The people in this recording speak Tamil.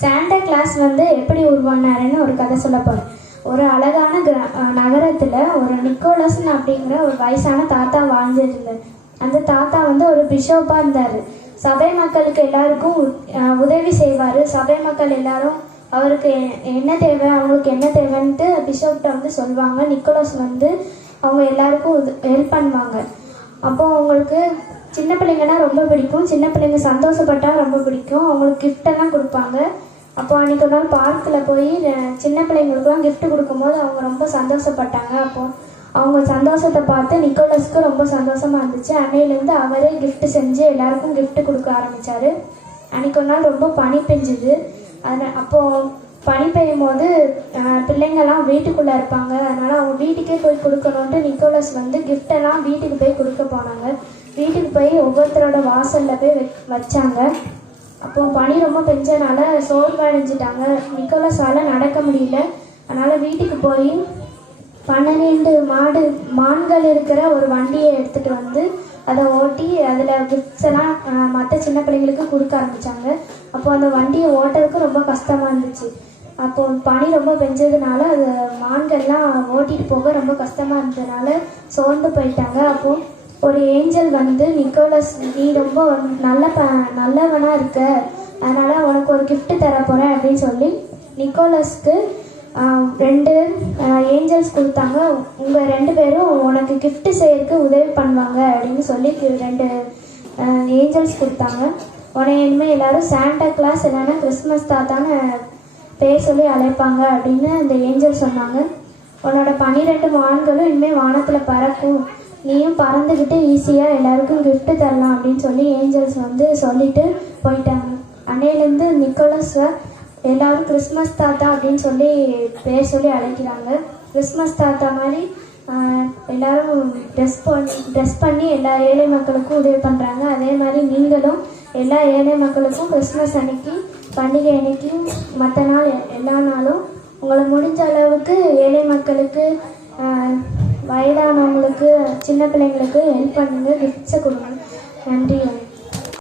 சாண்டா கிளாஸ் எப்படி உருவானாருன்னு ஒரு கதை சொல்ல போகிறேன். ஒரு அழகான நகரத்தில் ஒரு நிக்கோலஸ்ன்னு அப்படிங்கிற ஒரு வயசான தாத்தா வாழ்ந்துருந்தார். அந்த தாத்தா ஒரு பிஷப்பாக இருந்தார். சபை மக்களுக்கு எல்லாருக்கும் உதவி செய்வார். சபை மக்கள் எல்லாரும் அவருக்கு என்ன தேவை, அவங்களுக்கு என்ன தேவைன்ட்டு பிஷப்கிட்ட சொல்லுவாங்க. நிக்கோலஸ் அவங்க எல்லாருக்கும் ஹெல்ப் பண்ணுவாங்க. அப்போது அவங்களுக்கு சின்ன பிள்ளைங்கன்னா ரொம்ப பிடிக்கும். சின்ன பிள்ளைங்க சந்தோஷப்பட்டால் ரொம்ப பிடிக்கும். அவங்களுக்கு கிஃப்டெல்லாம் கொடுப்பாங்க. அப்போ அன்றைக்கி ஒரு நாள் பார்க்கில் போய் சின்ன பிள்ளைங்களுக்குலாம் கிஃப்ட் கொடுக்கும்போது அவங்க ரொம்ப சந்தோஷப்பட்டாங்க. அப்போது அவங்க சந்தோஷத்தை பார்த்து நிக்கோலஸ்க்கு ரொம்ப சந்தோஷமாக இருந்துச்சு. அன்னையிலேருந்து அவரே கிஃப்ட் செஞ்சு எல்லாருக்கும் கிஃப்ட் கொடுக்க ஆரம்பித்தார். அன்றைக்கி ஒரு நாள் ரொம்ப பனி பெஞ்சுது. அப்போது பனி பெய்யும் போது பிள்ளைங்கள்லாம் வீட்டுக்குள்ளே இருப்பாங்க. அதனால் அவங்க வீட்டுக்கே போய் கொடுக்கணுன்ட்டு நிக்கோலஸ் கிஃப்டெல்லாம் வீட்டுக்கு போய் கொடுக்க போனாங்க. வீட்டுக்கு போய் ஒவ்வொருத்தரோட வாசலில் போய் வச்சாங்க. அப்போது பனி ரொம்ப பெஞ்சனால சோர்வடைஞ்சிட்டாங்க. நிக்கோலஸால் நடக்க முடியல. அதனால் வீட்டுக்கு போய் 12 மான்கள் இருக்கிற ஒரு வண்டியை எடுத்துகிட்டு அதை ஓட்டி அதில் கிஃப்ட்ஸ் எல்லாம் மற்ற சின்ன பிள்ளைங்களுக்கு கொடுக்க ஆரம்பித்தாங்க. அப்போது அந்த வண்டியை ஓட்டுறதுக்கு ரொம்ப கஷ்டமாக இருந்துச்சு. அப்போது பனி ரொம்ப பெஞ்சதுனால அது மான்கள்லாம் ஓட்டிகிட்டு போக ரொம்ப கஷ்டமாக இருந்ததுனால சோர்ந்து போயிட்டாங்க. அப்போது ஒரு ஏஞ்சல் நிக்கோலஸ், நீ ரொம்ப நல்லவனாக இருக்க, அதனால் உனக்கு ஒரு கிஃப்ட் தர போகிறேன் அப்படின்னு சொல்லி நிக்கோலஸ்க்கு 2 ஏஞ்சல்ஸ் கொடுத்தாங்க. உங்கள் 2 பேரும் உனக்கு கிஃப்ட் செய்யறதுக்கு உதவி பண்ணுவாங்க அப்படின்னு சொல்லி 2 ஏஞ்சல்ஸ் கொடுத்தாங்க. உடனே இனிமேல் எல்லோரும் சாண்டா கிளாஸ் இல்லைன்னா கிறிஸ்மஸ் தாத்தான்னு பேர் சொல்லி அழைப்பாங்க அப்படின்னு அந்த ஏஞ்சல் சொன்னாங்க. உன்னோட 12 மான்களும் இனிமேல் வானத்தில் பறக்கும், நீயும் பறந்துக்கிட்டு ஈஸியாக எல்லாருக்கும் கிஃப்ட் தரலாம் அப்படின்னு சொல்லி ஏஞ்சல்ஸ் சொல்லிட்டு போயிட்டாங்க. அன்னையிலேருந்து நிக்கோலஸை எல்லோரும் கிறிஸ்மஸ் தாத்தா அப்படின்னு சொல்லி பேர் சொல்லி அழைக்கிறாங்க. கிறிஸ்மஸ் தாத்தா மாதிரி எல்லோரும் ட்ரெஸ் பண்ணி எல்லா ஏழை மக்களுக்கும் உதவி பண்ணுறாங்க. அதே மாதிரி நீங்களும் எல்லா ஏழை மக்களுக்கும் கிறிஸ்மஸ் அன்னைக்கு, பண்டிகை அன்னைக்கு, மற்ற நாள் எல்லா நாளும் உங்களுக்கு முடிஞ்ச அளவுக்கு ஏழை மக்களுக்கு, வயதானவங்களுக்கு, சின்ன பிள்ளைங்களுக்கு ஹெல்ப் பண்ணுங்க, கிஃப்ட்ஸை கொடுங்க. நன்றி.